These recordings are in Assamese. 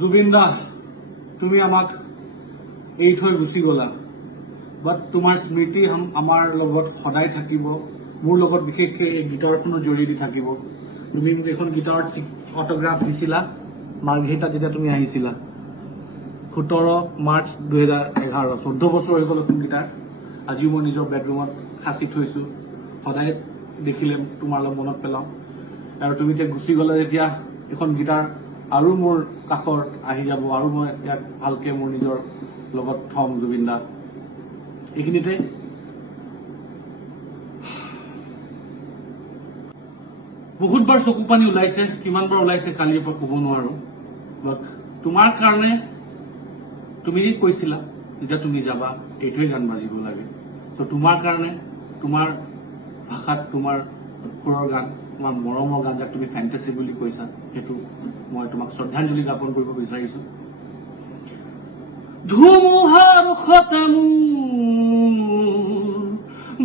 জুবিন দা, তুমি আমাক এৰি থৈ গুচি গলা, বাট তোমাৰ স্মৃতি আমাৰ লগত সদায় থাকিব। মোৰ লগত বিশেষকৈ এই গীটাৰখনো জড়িত দি থাকিব। তুমি মোক এখন গীটাৰত অট'গ্ৰাফ দিছিলা মাৰ্ঘেৰিটাত যেতিয়া তুমি আহিছিলা 17 মাৰ্চ 2011। 14 বছৰ হৈ গ'ল এখন গীটাৰ। আজিও মই নিজৰ বেডৰুমত সাঁচি থৈছোঁ। সদায় দেখিলে তোমালৈ মনত পেলাওঁ। আৰু তুমি এতিয়া গুচি গ'লে যেতিয়া এখন গীটাৰ আৰু মোৰ কাষত আহি যাব, আৰু মই ইয়াক ভালকৈ মোৰ নিজৰ লগত থ'ম। জুবিন দা, এইখিনিতে বহুতবাৰ চকু পানী ওলাইছে, কিমানবাৰ ওলাইছে কালিৰ পৰা ক'ব নোৱাৰো। বাট তোমাৰ কাৰণে তুমি কৈছিলা যেতিয়া তুমি যাবা এইটোৱে গান বাজিব লাগে। তো তোমাৰ কাৰণে, তোমাৰ ভাষাত, তোমাৰ সুৰৰ গান, তোমাৰ মৰমৰ গান, যাক তুমি ফেণ্টাচি বুলি কৈছা, সেইটো মই তোমাক শ্ৰদ্ধাঞ্জলি জ্ঞাপন কৰিব বিচাৰিছো। ধুমুহাৰ খতেমো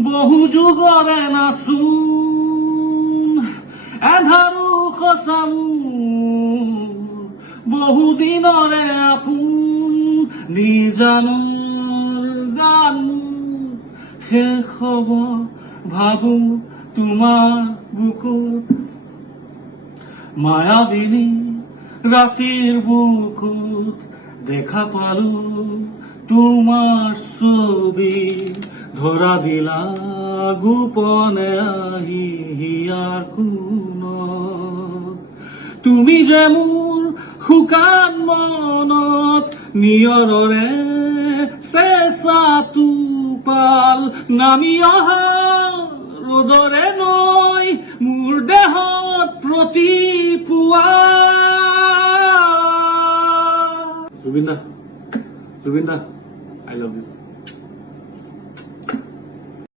বহু যুগৰে নাচোন, এন্ধাৰো সঁচামো বহু দিনৰে আপোন, নিজানৰ গান শেষ হ'ব ভাবো তোমাৰ বুকুত, মায়াবিনী ৰাতিৰ বুকুত দেখা পালো তোমাৰ ছবি, ধৰা দিলা গোপনে আহি হিয়াৰ কোণত। তুমি যে মোৰ শুকান মনত নিয়ৰৰে চেঁচা টোপাল, নামি অহা ৰ'দৰে নৈ মোৰ দেহত প্ৰতিপুৱা। জুবিন দা, আই লাভ ইউ।